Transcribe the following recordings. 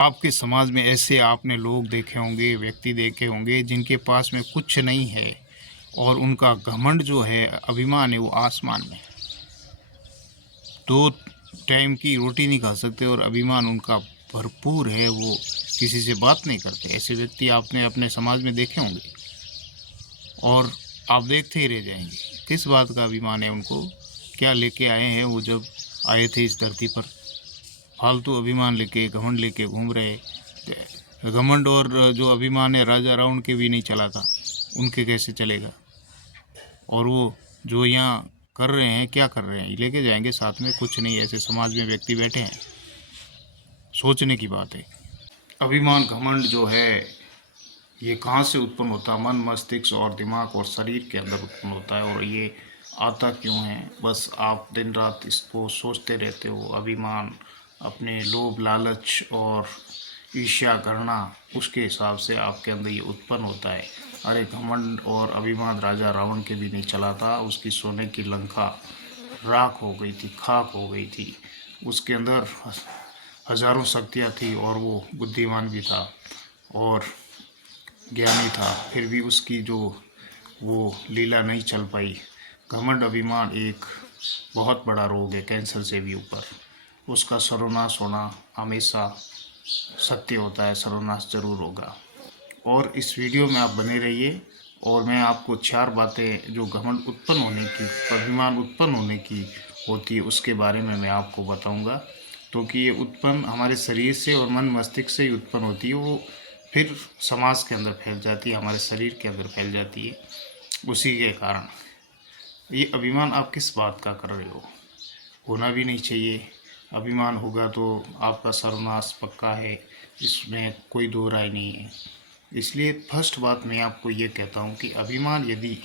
आपके समाज में ऐसे आपने लोग देखे होंगे, व्यक्ति देखे होंगे जिनके पास में कुछ नहीं है और उनका घमंड जो है, अभिमान है, वो आसमान में। 2 टाइम की रोटी नहीं खा सकते और अभिमान उनका भरपूर है, वो किसी से बात नहीं करते। ऐसे व्यक्ति आपने अपने समाज में देखे होंगे और आप देखते ही रह जाएंगे। किस बात का अभिमान है उनको? क्या लेके आए हैं वो जब आए थे इस धरती पर? फालतू अभिमान लेके, घमंड लेके घूम रहे। घमंड और जो अभिमान है राजा रावण के भी नहीं चला था, उनके कैसे चलेगा? और वो जो यहाँ कर रहे हैं, क्या कर रहे हैं? लेके जाएंगे साथ में? कुछ नहीं। ऐसे समाज में व्यक्ति बैठे हैं, सोचने की बात है। अभिमान, घमंड जो है, ये कहाँ से उत्पन्न होता है? मन, मस्तिष्क और दिमाग और शरीर के अंदर उत्पन्न होता है। और ये आता क्यों है? बस आप दिन रात इसको सोचते रहते हो। अभिमान, अपने लोभ, लालच और ईर्ष्या करना, उसके हिसाब से आपके अंदर ये उत्पन्न होता है। अरे घमंड और अभिमान राजा रावण के भी नहीं चला था। उसकी सोने की लंका राख हो गई थी, खाक हो गई थी। उसके अंदर हजारों शक्तियाँ थी और वो बुद्धिमान भी था और ज्ञानी था, फिर भी उसकी जो वो लीला नहीं चल पाई। घमंड, अभिमान एक बहुत बड़ा रोग है, कैंसर से भी ऊपर। उसका सर्वनाश होना हमेशा सत्य होता है, सर्वनाश जरूर होगा। और इस वीडियो में आप बने रहिए और मैं आपको 4 बातें जो घमंड उत्पन्न होने की, अभिमान उत्पन्न होने की होती है, उसके बारे में मैं आपको बताऊंगा। क्योंकि ये उत्पन्न हमारे शरीर से और मन मस्तिष्क से ही उत्पन्न होती है। वो फिर समाज के अंदर फैल जाती है, हमारे शरीर के अंदर फैल जाती है। उसी के कारण ये अभिमान आप किस बात का कर रहे हो? होना भी नहीं चाहिए। अभिमान होगा तो आपका सर्वनाश पक्का है, इसमें कोई दो राय नहीं है। इसलिए फर्स्ट बात मैं आपको ये कहता हूँ कि अभिमान यदि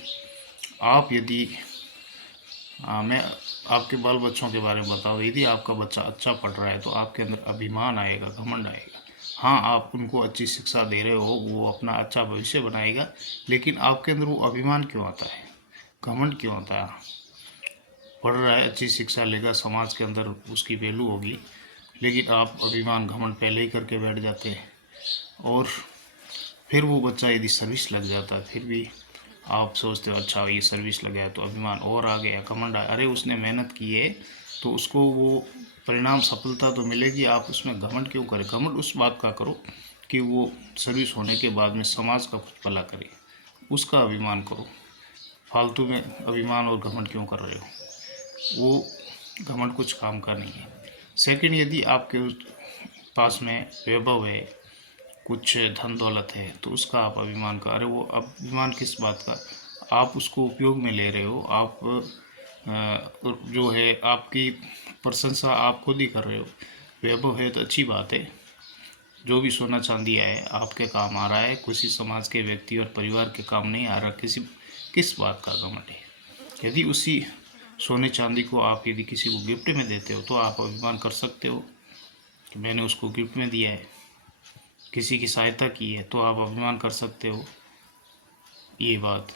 मैं आपके बाल बच्चों के बारे में बताऊँ, यदि आपका बच्चा अच्छा पढ़ रहा है तो आपके अंदर अभिमान आएगा, घमंड आएगा। हाँ, आप उनको अच्छी शिक्षा दे रहे हो, वो अपना अच्छा भविष्य बनाएगा, लेकिन आपके अंदर वो अभिमान क्यों आता है, घमंड क्यों आता है? पढ़ रहा है, अच्छी शिक्षा लेगा, समाज के अंदर उसकी वैल्यू होगी, लेकिन आप अभिमान घमंड पहले ही करके बैठ जाते हैं। और फिर वो बच्चा यदि सर्विस लग जाता है, फिर भी आप सोचते हो अच्छा ये सर्विस लग गया तो अभिमान और आ गया, घमंड आया। अरे उसने मेहनत की है तो उसको वो परिणाम, सफलता तो मिलेगी, आप उसमें घमंड क्यों करें? घमंड उस बात का करो कि वो सर्विस होने के बाद में समाज का कुछ भला करे, उसका अभिमान करो। फालतू में अभिमान और घमंड क्यों कर रहे हो? वो घमंड कुछ काम का नहीं है। सेकंड, यदि आपके पास में वैभव है, कुछ धन दौलत है, तो उसका आप अभिमान कर। अरे वो अभिमान किस बात का? आप उसको उपयोग में ले रहे हो। आप जो है आपकी प्रशंसा आप खुद ही कर रहे हो। वैभव है तो अच्छी बात है, जो भी सोना चांदी है आपके काम आ रहा है, किसी समाज के व्यक्ति और परिवार के काम नहीं आ रहा। किस बात का घमंड है? यदि उसी सोने चांदी को आप यदि किसी को गिफ्ट में देते हो तो आप अभिमान कर सकते हो कि मैंने उसको गिफ्ट में दिया है। किसी की सहायता की है तो आप अभिमान कर सकते हो, ये बात।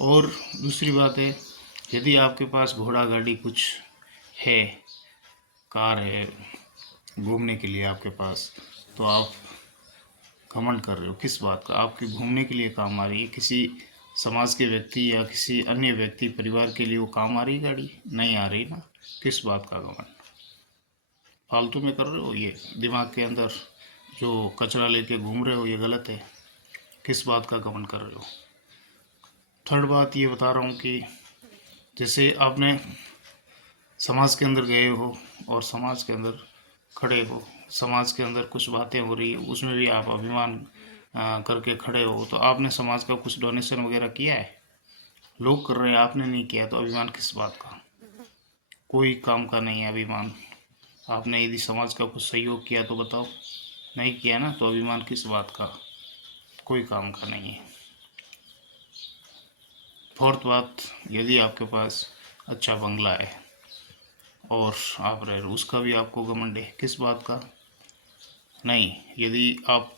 और दूसरी बात है, यदि आपके पास घोड़ा गाड़ी कुछ है, कार है, घूमने के लिए आपके पास, तो आप घमंड कर रहे हो। किस बात का? आपके घूमने के लिए काम आ रही है, किसी समाज के व्यक्ति या किसी अन्य व्यक्ति परिवार के लिए वो काम आ रही है गाड़ी? नहीं आ रही ना। किस बात का घमंड? फालतू में कर रहे हो। ये दिमाग के अंदर जो कचरा लेके घूम रहे हो, ये गलत है। किस बात का घमंड कर रहे हो? थर्ड बात ये बता रहा हूँ कि जैसे आपने समाज के अंदर गए हो और समाज के अंदर खड़े हो, समाज के अंदर कुछ बातें हो रही है, उसमें भी आप अभिमान करके खड़े हो, तो आपने समाज का कुछ डोनेशन वगैरह किया है? लोग कर रहे हैं, आपने नहीं किया, तो अभिमान किस बात का? कोई काम का नहीं है अभिमान। आपने यदि समाज का कुछ सहयोग किया तो बताओ, नहीं किया ना, तो अभिमान किस बात का? कोई काम का नहीं है। फोर्थ बात, यदि आपके पास अच्छा बंगला है और आप रह रहे, उसका भी आपको घमंड है। किस बात का? नहीं। यदि आप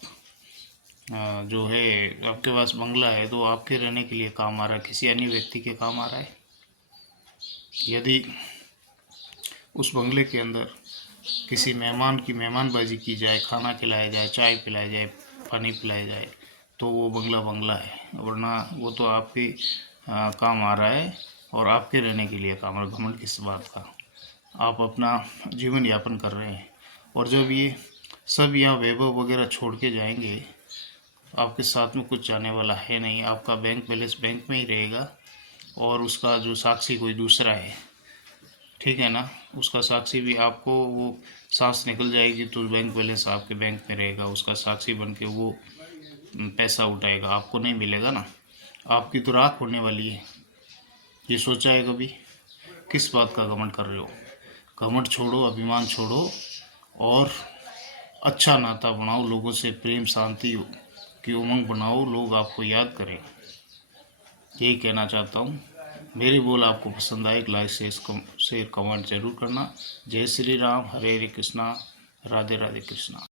जो है आपके पास बंगला है तो आपके रहने के लिए काम आ रहा है, किसी अन्य व्यक्ति के काम आ रहा है? यदि उस बंगले के अंदर किसी मेहमान की मेहमानबाजी की जाए, खाना खिलाया जाए, चाय पिलाया जाए, पानी पिलाया जाए, तो वो बंगला बंगला है, वरना वो तो आपके काम आ रहा है और आपके रहने के लिए काम आ रहा है। घमंड किस बात का? आप अपना जीवन यापन कर रहे हैं, और जब ये सब यहाँ वैभव वगैरह छोड़ के जाएंगे, आपके साथ में कुछ जाने वाला है नहीं। आपका बैंक बैलेंस बैंक में ही रहेगा, और उसका जो साक्षी कोई दूसरा है, ठीक है ना, उसका साक्षी भी आपको, वो सांस निकल जाएगी तो बैंक बैलेंस आपके बैंक में रहेगा, उसका साक्षी बन के वो पैसा उठाएगा, आपको नहीं मिलेगा ना। आपकी तो राख होने वाली है। ये सोचा है कभी? किस बात का घमंड कर रहे हो? घमंड छोड़ो, अभिमान छोड़ो, और अच्छा नाता बनाओ, लोगों से प्रेम शांति की उमंग बनाओ, लोग आपको याद करें। यही कहना चाहता हूँ। मेरी बोल आपको पसंद आए, लाइक शेयर कमेंट जरूर करना। जय श्री राम, हरे हरे कृष्णा, राधे राधे कृष्णा।